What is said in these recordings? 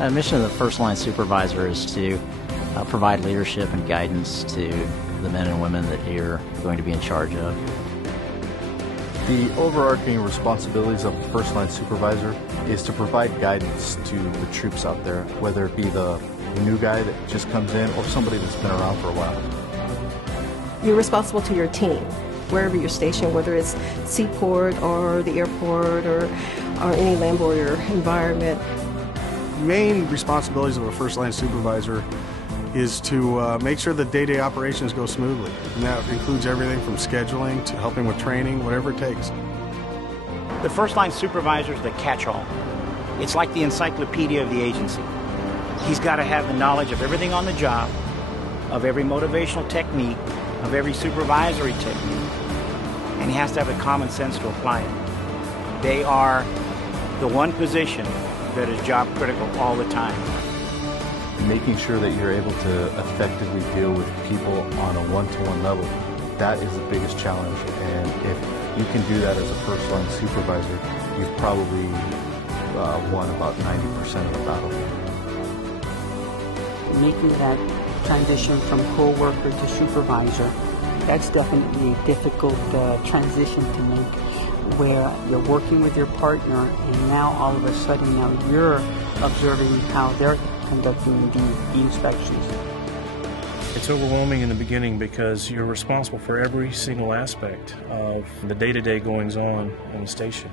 The mission of the first line supervisor is to provide leadership and guidance to the men and women that you're going to be in charge of. The overarching responsibilities of the first line supervisor is to provide guidance to the troops out there, whether it be the new guy that just comes in or somebody that's been around for a while. You're responsible to your team, wherever you're stationed, whether it's seaport or the airport or any land border environment. Main responsibilities of a first line supervisor is to make sure that day-to-day operations go smoothly. And that includes everything from scheduling to helping with training, whatever it takes. The first line supervisor is the catch-all. It's like the encyclopedia of the agency. He's got to have the knowledge of everything on the job, of every motivational technique, of every supervisory technique, and he has to have the common sense to apply it. They are the one position that is job critical all the time. Making sure that you're able to effectively deal with people on a one-to-one level, that is the biggest challenge. And if you can do that as a first-line supervisor, you've probably won about 90% of the battle. Making that transition from co-worker to supervisor, that's definitely a difficult transition to make, where you're working with your partner and now all of a sudden now you're observing how they're conducting the inspections. It's overwhelming in the beginning because you're responsible for every single aspect of the day-to-day goings-on the station.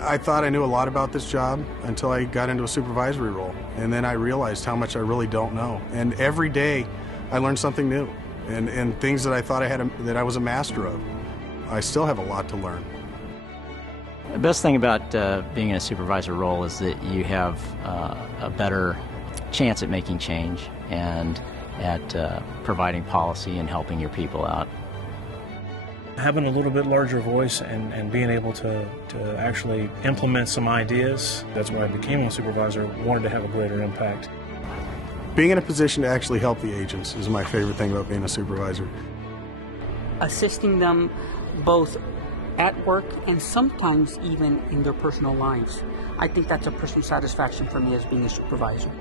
I thought I knew a lot about this job until I got into a supervisory role, and then I realized how much I really don't know. And every day I learned something new, and things that I thought that I was a master of. I still have a lot to learn. The best thing about being in a supervisor role is that you have a better chance at making change and at providing policy and helping your people out. Having a little bit larger voice and being able to actually implement some ideas, that's why I became a supervisor, wanted to have a greater impact. Being in a position to actually help the agents is my favorite thing about being a supervisor. Assisting them both at work and sometimes even in their personal lives. I think that's a personal satisfaction for me as being a supervisor.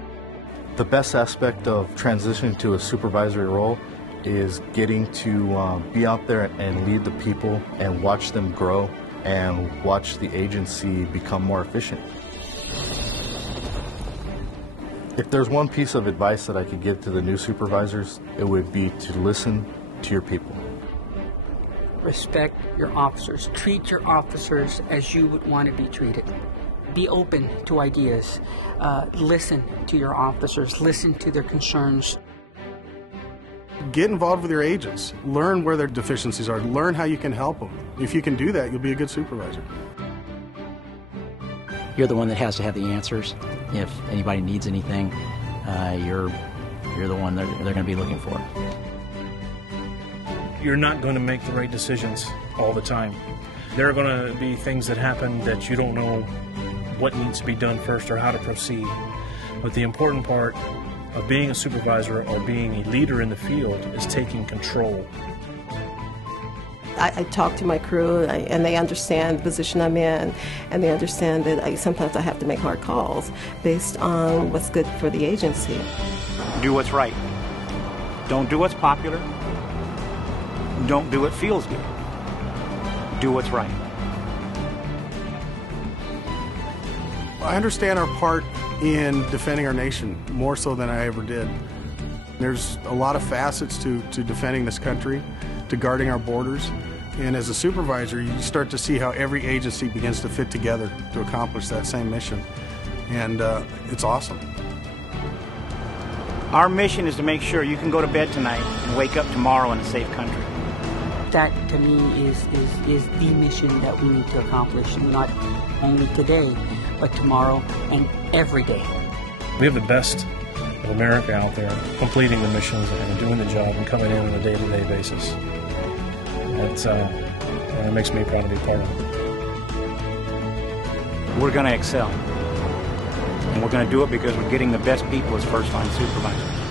The best aspect of transitioning to a supervisory role is getting to be out there and lead the people and watch them grow and watch the agency become more efficient. If there's one piece of advice that I could give to the new supervisors, it would be to listen to your people. Respect your officers. Treat your officers as you would want to be treated. Be open to ideas. Listen to your officers. Listen to their concerns. Get involved with your agents. Learn where their deficiencies are. Learn how you can help them. If you can do that, you'll be a good supervisor. You're the one that has to have the answers. If anybody needs anything, you're the one that they're going to be looking for. You're not going to make the right decisions all the time. There are going to be things that happen that you don't know what needs to be done first or how to proceed. But the important part of being a supervisor or being a leader in the field is taking control. I talk to my crew and they understand the position I'm in, and they understand that sometimes I have to make hard calls based on what's good for the agency. Do what's right. Don't do what's popular. Don't do what feels good. Do what's right. I understand our part in defending our nation more so than I ever did. There's a lot of facets to defending this country, to guarding our borders. And as a supervisor, you start to see how every agency begins to fit together to accomplish that same mission. And it's awesome. Our mission is to make sure you can go to bed tonight and wake up tomorrow in a safe country. That, to me, is the mission that we need to accomplish, not only today, but tomorrow and every day. We have the best of America out there completing the missions and doing the job and coming in on a day-to-day basis. It makes me proud to be part of it. We're going to excel. And we're going to do it because we're getting the best people as first-line supervisors.